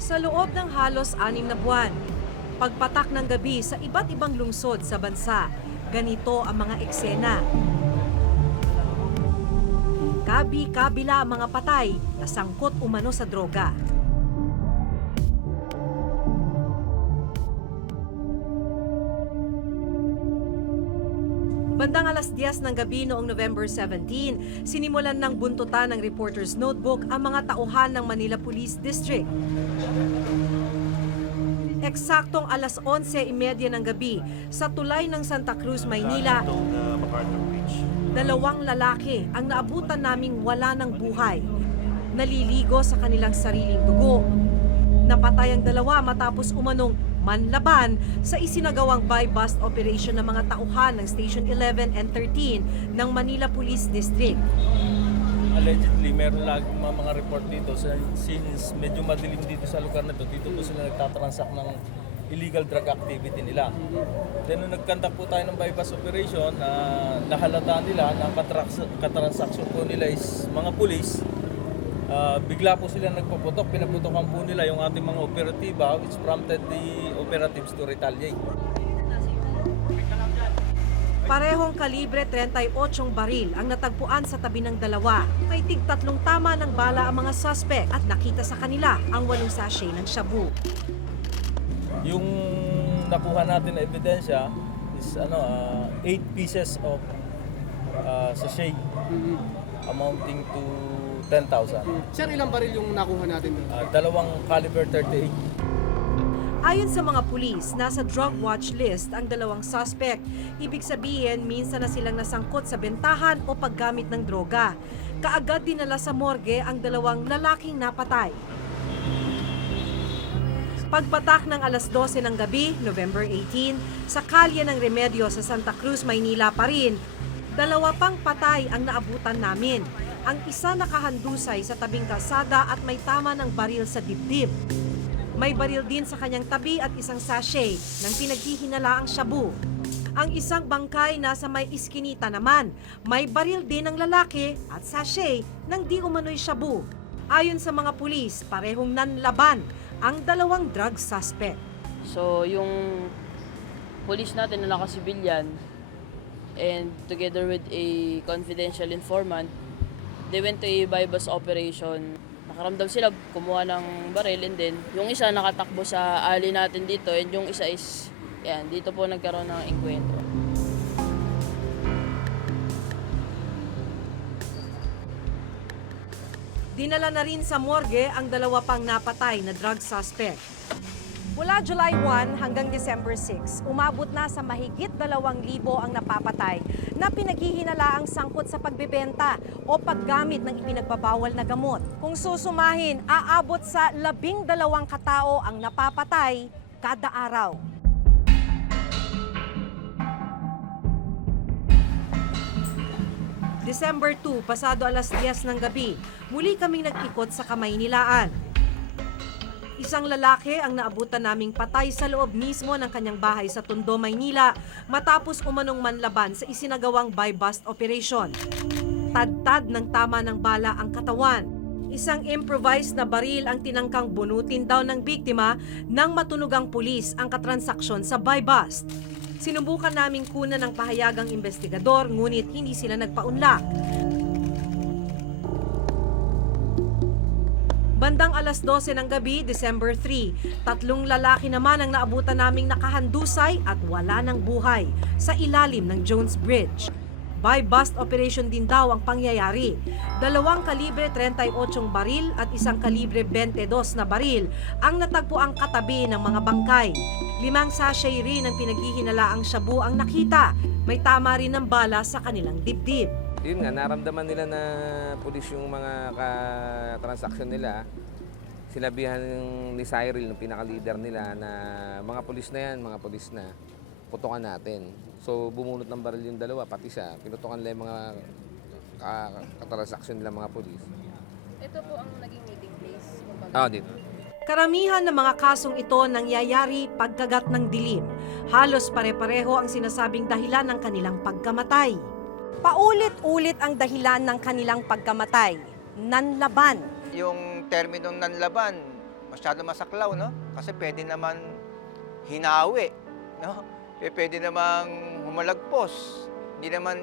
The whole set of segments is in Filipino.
Sa loob ng halos 6 na buwan, pagpatak ng gabi sa iba't ibang lungsod sa bansa, ganito ang mga eksena. Kabi-kabila ang mga patay na sangkot umano sa droga. Bandang alas 10 ng gabi noong November 17, sinimulan ng buntutan ng Reporter's Notebook ang mga tauhan ng Manila Police District. Eksaktong alas 11:30 ng gabi sa tulay ng Santa Cruz, Maynila, 2 lalaki ang naabutan naming wala ng buhay. Naliligo sa kanilang sariling dugo. Napatay ang 2 matapos umanong manlaban sa isinagawang buy-bust operation ng mga tauhan ng Station 11 and 13 ng Manila Police District. Allegedly, meron laging mga report dito since medyo madilim dito sa lugar na ito, dito po sila nagtatransact ng illegal drug activity nila. Then nung nagkandak po tayo ng buy-bust operation, nahalata nila na katransaksyon po nila is mga pulis. Bigla po sila nagpaputok, pinaputokan po nila yung ating mga operatiba which prompted the operatives to retaliate. Parehong kalibre 38 baril ang natagpuan sa tabi ng 2. May tig-3 tama ng bala ang mga suspect at nakita sa kanila ang 8 sachet ng shabu. Yung nakuha natin na ebidensya is 8 pieces of sachet amounting to 10,000. Sir, ilang baril yung nakuha natin doon? 2 caliber 38. Ayon sa mga pulis, nasa drug watch list ang 2 suspect. Ibig sabihin, minsan na silang nasangkot sa bentahan o paggamit ng droga. Kaagad dinala sa morgue ang 2 lalaking napatay. Pagpatak ng alas 12 ng gabi, November 18, sa kalye ng Remedyo sa Santa Cruz, Maynila pa rin, 2 pang patay ang naabutan namin. Ang isa nakahandusay sa tabing kalsada at may tama ng baril sa dibdib. May baril din sa kanyang tabi at isang sachet ng pinaghihinalaang shabu. Ang isang bangkay nasa may iskinita naman. May baril din ng lalaki at sachet ng di umano'y shabu. Ayon sa mga pulis, parehong nanlaban ang 2 drug suspect. So yung police natin na nakasibilyan and together with a confidential informant, they went to a buy-bust operation. Nakaramdam sila, kumuha ng baril, and then yung isa nakatakbo sa alley natin dito, and yung isa is, yan, dito po nagkaroon ng engkwentro. Dinala na rin sa morgue ang 2 pang napatay na drug suspect. Mula July 1 hanggang December 6, umabot na sa mahigit 2,000 ang napapatay na pinaghihinalaang sangkot sa pagbebenta o paggamit ng ipinagbabawal na gamot. Kung susumahin, aabot sa 12 katao ang napapatay kada araw. December 2, pasado alas 10 ng gabi, muli kaming nag-ikot sa Kamaynilaan. Isang lalaki ang naabutan naming patay sa loob mismo ng kanyang bahay sa Tondo, Maynila matapos umanong manlaban sa isinagawang buy-bust operation. Tad-tad ng tama ng bala ang katawan. Isang improvised na baril ang tinangkang bunutin daw ng biktima nang matunog ang pulis ang katransaksyon sa buy-bust. Sinubukan naming kunan ng pahayagang investigador ngunit hindi sila nagpaunlak. Bandang alas 12 ng gabi, December 3, 3 lalaki naman ang naabutan naming nakahandusay at wala ng buhay sa ilalim ng Jones Bridge. Buy-bust operation din daw ang pangyayari. 2 kalibre 38 baril at 1 kalibre 22 na baril ang natagpuang katabi ng mga bangkay. 5 sachet rin ang pinaghihinalaang shabu ang nakita. May tama rin ng bala sa kanilang dibdib. Yun nga, naramdaman nila na pulis yung mga transaksyon nila. Sinabihan ni Cyril, ng pinaka-leader nila, na mga pulis na yan, mga pulis na, putukan natin. So bumunot ng baril yung 2, pati siya. Pinutukan nila yung mga transaksyon nila mga pulis. Ito po ang naging meeting place? Dito. Karamihan ng mga kasong ito nangyayari pagkagat ng dilim. Halos pare-pareho ang sinasabing dahilan ng kanilang pagkamatay. Paulit-ulit ang dahilan ng kanilang pagkamatay. Nanlaban. Yung terminong nanlaban, masyado masaklaw, no? Kasi pwede naman hinawi, no? Pwede namang humalagpos. Hindi naman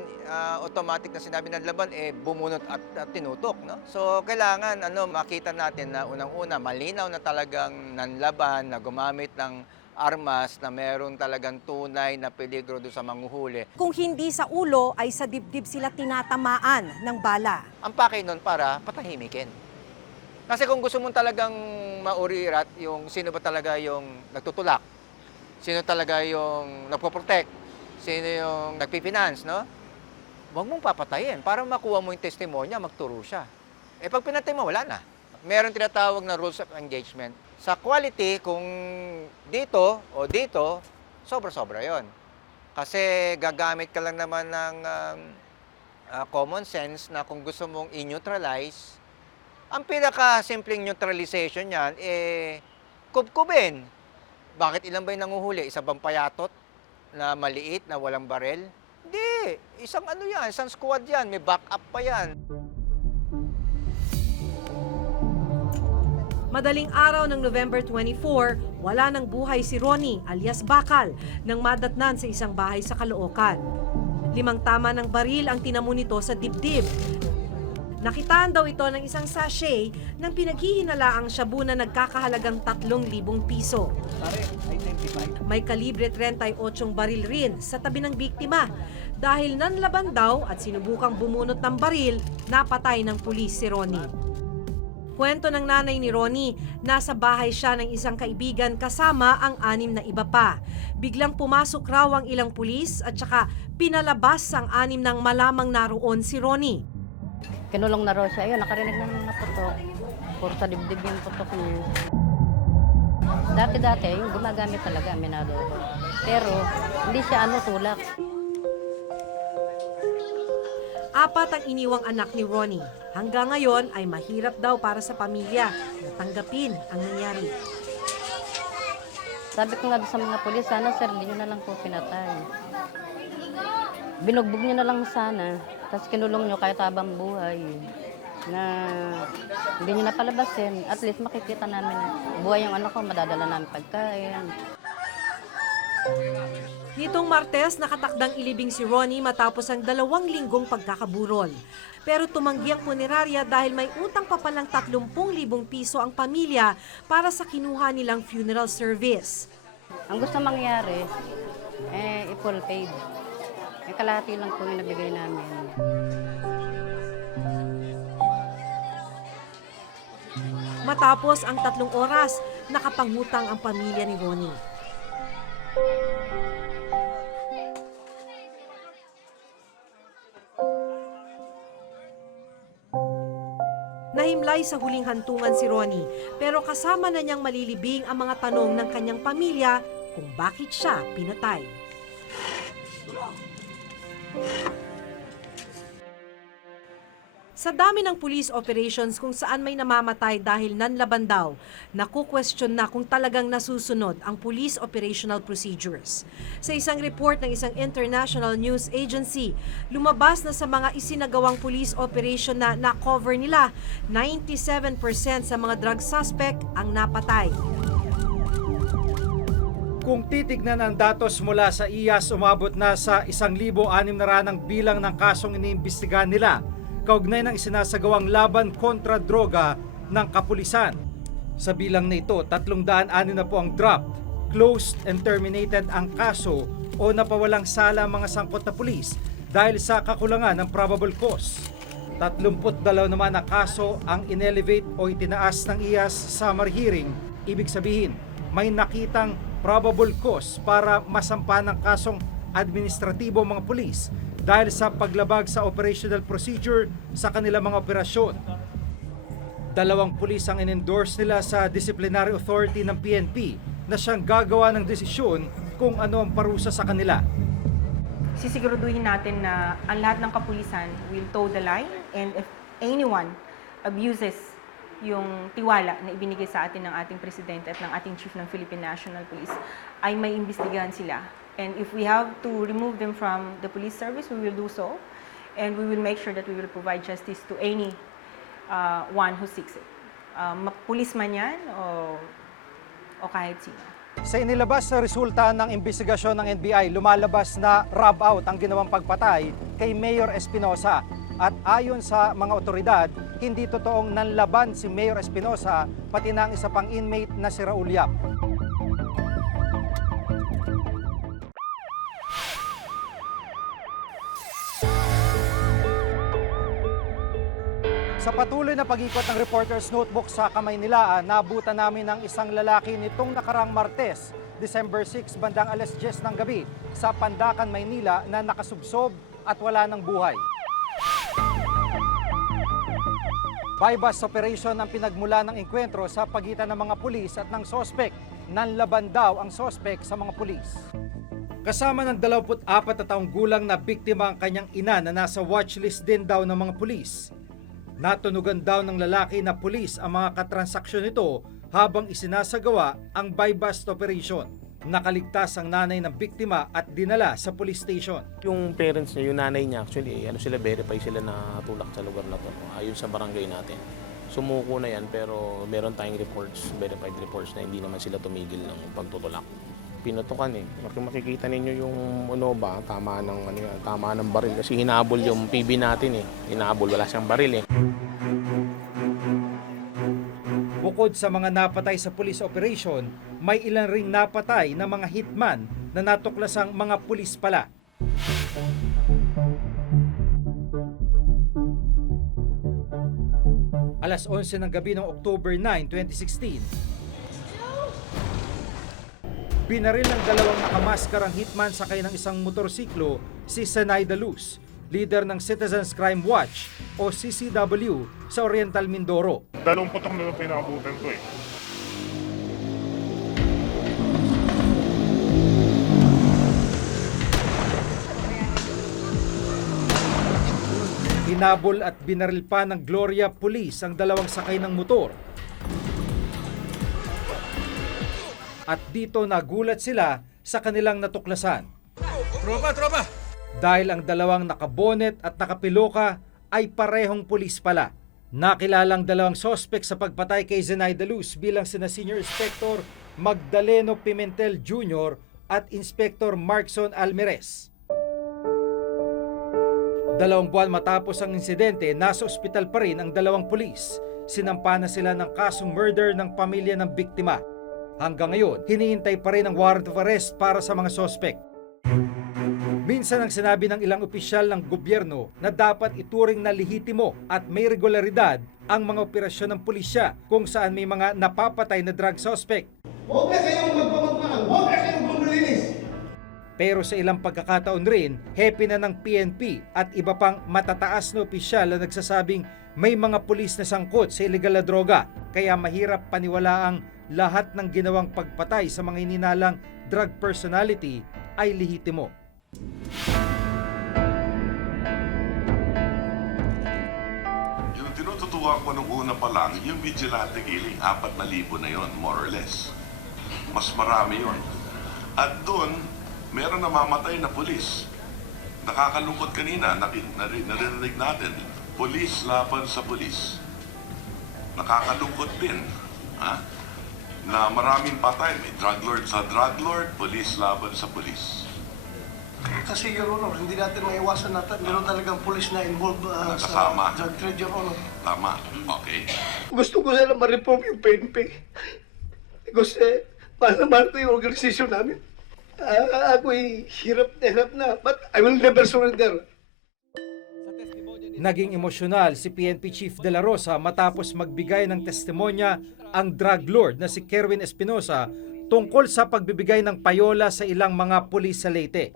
automatic na sinabi nanlaban, bumunot at tinutok, no? So, kailangan makita natin na unang-una, malinaw na talagang nanlaban, na gumamit ng armas na meron talagang tunay na peligro doon sa manghuhuli. Kung hindi sa ulo, ay sa dibdib sila tinatamaan ng bala. Ang pakay nun para patahimikin. Kasi kung gusto mong talagang maurirat yung sino ba talaga yung nagtutulak, sino talaga yung nagpo-protect, sino yung nagpipinance, no? Huwag mong papatayin para makuha mo yung testimonya, magturo siya. Pag pinatay mo, wala na. Meron tinatawag na rules of engagement. Sa quality, kung dito o dito, sobra-sobra yon. Kasi gagamit ka lang naman ng common sense na kung gusto mong i-neutralize, ang pinaka-simpleng neutralization yan, kubkubin. Bakit ilan ba yung nanguhuli? Isa bang payatot na maliit, na walang barel? Hindi. Isang yan, isang squad yan. May backup pa yan. Madaling araw ng November 24, wala ng buhay si Ronnie alias Bakal nang madatnan sa isang bahay sa Caloocan. 5 tama ng baril ang tinamo nito sa dibdib. Nakitaan daw ito ng isang sachet ng pinaghihinalaang shabu na nagkakahalagang 3,000 piso. May kalibre 38 baril rin sa tabi ng biktima. Dahil nanlaban daw at sinubukang bumunot ng baril, napatay ng pulis si Ronnie. Kwento ng nanay ni Ronnie, nasa bahay siya ng isang kaibigan kasama ang 6 na iba pa. Biglang pumasok raw ang ilang pulis at saka pinalabas ang 6 nang malamang naroon si Ronnie. Kinulong na raw siya. Ayun, nakarinig na ng putok. Puro sa dibdib yung putok niya. Dati-dati, yung gumagamit talaga, aminado ko. Pero, hindi siya tulak. 4 ang iniwang anak ni Ronnie. Hanggang ngayon ay mahirap daw para sa pamilya na tanggapin ang nangyari. Sabi ko nga sa mga pulis, sana sir, hindi nyo na lang po pinatay. Binugbog nyo na lang sana, tapos kinulong nyo kahit habang buhay. Na hindi nyo napalabasin, at least makikita namin na buhay yung anak ko, madadala namin pagkain. Nitong Martes, nakatakdang ilibing si Ronnie matapos ang 2 linggong pagkakaburol. Pero tumanggi ang punerarya dahil may utang pa palang 30,000 piso ang pamilya para sa kinuha nilang funeral service. Ang gusto mangyari, i-full paid. Kalahati lang po yung nabigay namin. Matapos ang 3 oras, nakapangutang ang pamilya ni Ronnie. Nahimlay sa huling hantungan si Ronnie, pero kasama na niyang malilibing ang mga tanong ng kanyang pamilya kung bakit siya pinatay. Sa dami ng police operations kung saan may namamatay dahil nanlaban daw, naku-question na kung talagang nasusunod ang police operational procedures. Sa isang report ng isang international news agency, lumabas na sa mga isinagawang police operation na na-cover nila, 97% sa mga drug suspect ang napatay. Kung titignan ang datos mula sa IAS, umabot na sa 1,600 ang bilang ng kasong iniimbestigahan nila kaugnay ng isinasagawang laban kontra droga ng kapulisan. Sa bilang na ito, 306 na po ang dropped, closed and terminated ang kaso o napawalang sala ang mga sangkot na pulis dahil sa kakulangan ng probable cause. 32 naman na kaso ang inelevate o itinaas ng IAS summer hearing. Ibig sabihin, may nakitang probable cause para masampa ng kasong administratibo mga pulis dahil sa paglabag sa operational procedure sa kanilang mga operasyon. 2 pulis ang in-endorse nila sa disciplinary authority ng PNP na siyang gagawa ng desisyon kung ano ang parusa sa kanila. Sisiguraduhin natin na ang lahat ng kapulisan will toe the line, and if anyone abuses yung tiwala na ibinigay sa atin ng ating Presidente at ng ating Chief ng Philippine National Police, ay may imbestigahan sila. And if we have to remove them from the police service, we will do so. And we will make sure that we will provide justice to any one who seeks it. Pulis man yan o kahit sino. Sa inilabas na resulta ng imbestigasyon ng NBI, lumalabas na rub out ang ginawang pagpatay kay Mayor Espinosa. At ayon sa mga otoridad, hindi totoong nanlaban si Mayor Espinosa pati na ang isa pang inmate na si Raul Yap. Sa patuloy na pag-ikot ng Reporter's Notebook sa Kamaynilaan, nabutan namin ng isang lalaki nitong nakarang Martes, December 6, bandang alas 10 ng gabi sa Pandacan, Maynila na nakasubsob at wala ng buhay. Bypass operation ang pinagmula ng engkwentro sa pagitan ng mga pulis at ng sospek. Nanlaban daw ang sospek sa mga pulis. Kasama ng 24 na taong gulang na biktima ang kanyang ina na nasa watchlist din daw ng mga pulis. Natunugan daw ng lalaki na pulis ang mga katransaksyon nito habang isinasagawa ang buy-bust operation. Nakaligtas ang nanay ng biktima at dinala sa police station. Yung parents niya, yung nanay niya, actually, sila, verify sila na tulak sa lugar na to, ayon sa barangay natin. Sumuko na yan, pero meron tayong reports, verified reports na hindi naman sila tumigil ng pagtutulak. Pinutukan makikita ninyo yung tama ng baril kasi hinabol yung PB natin hinabol, wala siyang baril Bukod sa mga napatay sa police operation, may ilan ring napatay na mga hitman na natuklasang mga pulis pala. Alas 11 ng gabi ng October 9, 2016, binaril ng dalawang nakamaskarang hitman sakay ng isang motorsiklo si Zenaida Luz, leader ng Citizens Crime Watch o CCW sa Oriental Mindoro. Dalawang putok na lang pinakabutan ko Hinabol at binaril pa ng Gloria Police ang dalawang sakay ng motor. At dito nagulat sila sa kanilang natuklasan. Tropa! Dahil ang dalawang nakabonet at nakapiloka ay parehong pulis pala. Nakilalang dalawang sospek sa pagpatay kay Zenaida Luz bilang sina Senior Inspector Magdaleno Pimentel Jr. at Inspector Markson Almirez. 2 buwan matapos ang insidente, nasa ospital pa rin ang dalawang pulis. Sinampa na sila ng kasong murder ng pamilya ng biktima. Hanggang ngayon, hinihintay pa rin ang warrant of arrest para sa mga sospek. Minsan ang sinabi ng ilang opisyal ng gobyerno na dapat ituring na lehitimo at may regularidad ang mga operasyon ng pulisya kung saan may mga napapatay na drug suspect. Huwag na kayong magpamagmahal, huwag na kayong bumulinis. Pero sa ilang pagkakataon rin, happy na ng PNP at iba pang matataas na opisyal na nagsasabing may mga pulis na sangkot sa illegal na droga, kaya mahirap paniwalaang lahat ng ginawang pagpatay sa mga hininalang drug personality ay lehitimo. Yung tinututuwa ko nung una pa lang, yung vigilante killing, 4,000 na yon, more or less. Mas marami yon. At doon, meron namamatay na pulis. Nakakalungkot kanina, narinig natin, pulis laban sa pulis. Nakakalungkot din, na maraming patay. May drug lord sa drug lord, pulis laban sa pulis. Kasi, Your Honor, hindi natin maiwasan natin. Meron talagang pulis na involved Kasama. sa drug trade, Your Honor. Tama, okay. Gusto ko sana ma-reform yung PNP. Kasi, mahal na mahal ko yung organisasyon namin. Ako'y hirap na, but I will never surrender. Naging emosyonal si PNP Chief De La Rosa matapos magbigay ng testimonya ang drug lord na si Kerwin Espinosa tungkol sa pagbibigay ng payola sa ilang mga pulis sa Leyte.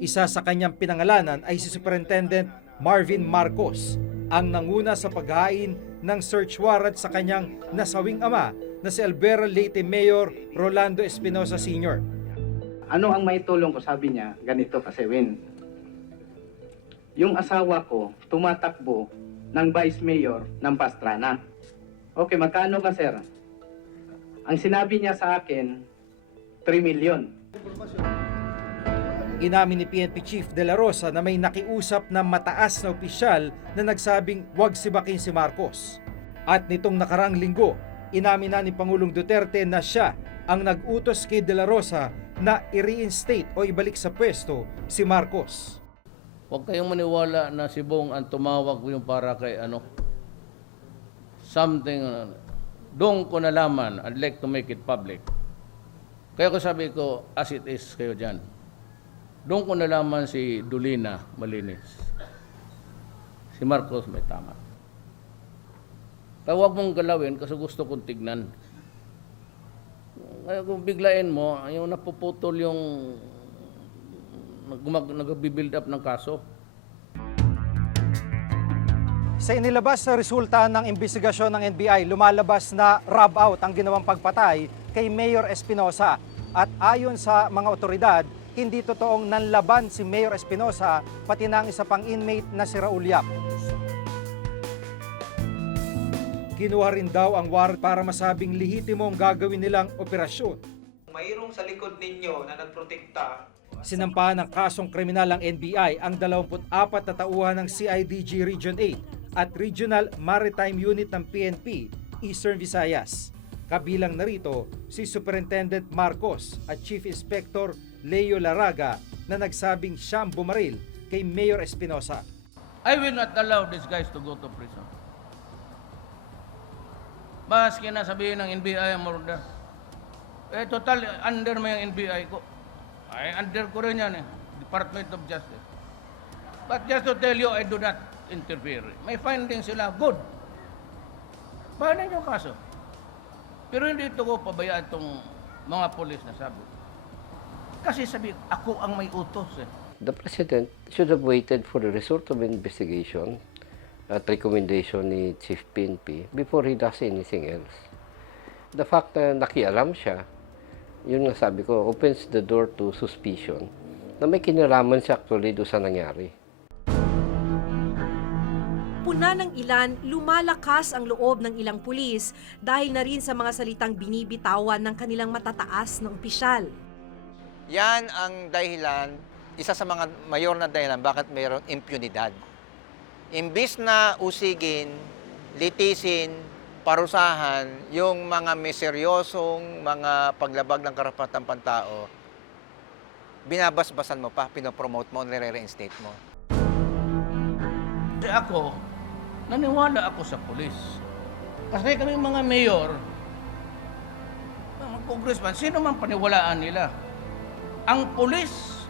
Isa sa kanyang pinangalanan ay si Superintendent Marvin Marcos, ang nanguna sa paghain ng search warrant sa kanyang nasawing ama na si Alvera Leyte Mayor Rolando Espinosa Sr. Ano ang maitulong ko? Sabi niya, ganito kasi Win. Yung asawa ko tumatakbo ng Vice Mayor ng Pastrana. Okay, magkano ka, sir? Ang sinabi niya sa akin, 3 million. Inamin ni PNP Chief De La Rosa na may nakiusap na mataas na opisyal na nagsabing huwag sibakin si Marcos. At nitong nakaraang linggo, inamin na ni Pangulong Duterte na siya ang nag-utos kay De La Rosa na i-reinstate o ibalik sa pwesto si Marcos. Huwag kayong maniwala na si Bong ang tumawag yung para kay something, doon ko nalaman, I'd like to make it public. Kaya ko sabi ko, as it is kayo dyan. Doon ko nalaman si Dulina malinis. Si Marcos may tama. Kaya huwag mong galawin kasi gusto kong tignan. Kaya kung biglain mo, yung napuputol yung nag-build up ng kaso. Sa inilabas sa resulta ng investigasyon ng NBI, lumalabas na rub out ang ginawang pagpatay kay Mayor Espinosa. At ayon sa mga otoridad, hindi totoong nanlaban si Mayor Espinosa pati ng isa pang inmate na si Raul Yap. Kinuha rin daw ang warrant para masabing lehitimo ang gagawin nilang operasyon. Mayroong sa likod ninyo na nagprotekta. Sinampahan ng kasong kriminal ang NBI ang 24 na tauhan ng CIDG Region 8 at Regional Maritime Unit ng PNP Eastern Visayas. Kabilang narito si Superintendent Marcos at Chief Inspector Leo Laraga na nagsabing siyang bumaril kay Mayor Espinosa. I will not allow these guys to go to prison. Maski na sabihin ng NBI ang murder. Total, under mo yung NBI ko. Ay, under ko rin yan Department of Justice. But just to tell you, I do not interfere. May findings sila, good. Bahanan yung kaso. Pero hindi ito ko pabayaan itong mga polis na sabi. Kasi sabi, ako ang may utos The President should have waited for the result of investigation at recommendation ni Chief PNP before he does anything else. The fact na nakialam siya, yun nga sabi ko, opens the door to suspicion na may kinalaman siya actually doon sa nangyari. Puna ng ilan, lumalakas ang loob ng ilang pulis dahil na rin sa mga salitang binibitawan ng kanilang matataas na opisyal. Yan ang dahilan, isa sa mga mayor na dahilan bakit mayroon impunidad. Imbis na usigin, litisin, parusahan yung mga miseryosong mga paglabag ng karapatang pantao, binabasbasan mo pa, pinopromote mo, nire-reinstate mo. Ako, naniwala ako sa pulis. Kasi kami mga mayor, mga congressman, sino man paniwalaan nila? Ang pulis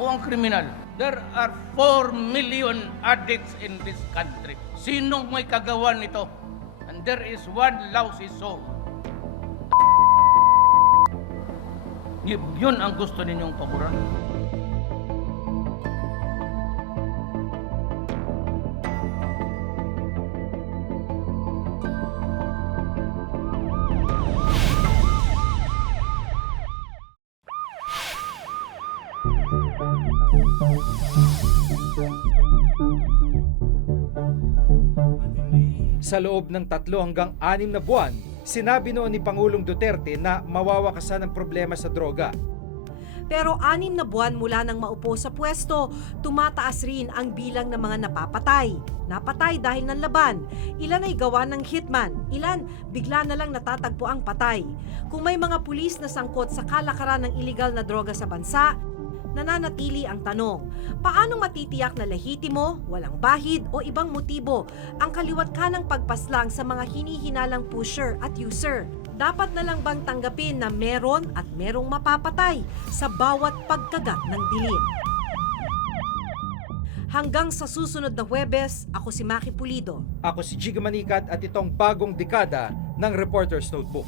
o ang kriminal? There are 4 million addicts in this country. Sinong may kagawan nito? And there is one lousy soul. Yun ang gusto ninyong paboran. Sa loob ng 3 hanggang 6 na buwan, sinabi noon ni Pangulong Duterte na mawawakasan ang problema sa droga. Pero 6 na buwan mula nang maupo sa pwesto, tumataas rin ang bilang ng mga napapatay. Napatay dahil ng laban. Ilan ay gawa ng hitman, ilan bigla na lang natatagpo ang patay. Kung may mga pulis na sangkot sa kalakaran ng iligal na droga sa bansa, nananatili ang tanong, paano matitiyak na lehitimo, walang bahid o ibang motibo ang kaliwat kanang pagpaslang sa mga hinihinalang pusher at user? Dapat na lang bang tanggapin na meron at merong mapapatay sa bawat pagkagat ng dilim? Hanggang sa susunod na Huwebes, ako si Maki Pulido. Ako si Jiga Manikat at itong bagong dekada ng Reporter's Notebook.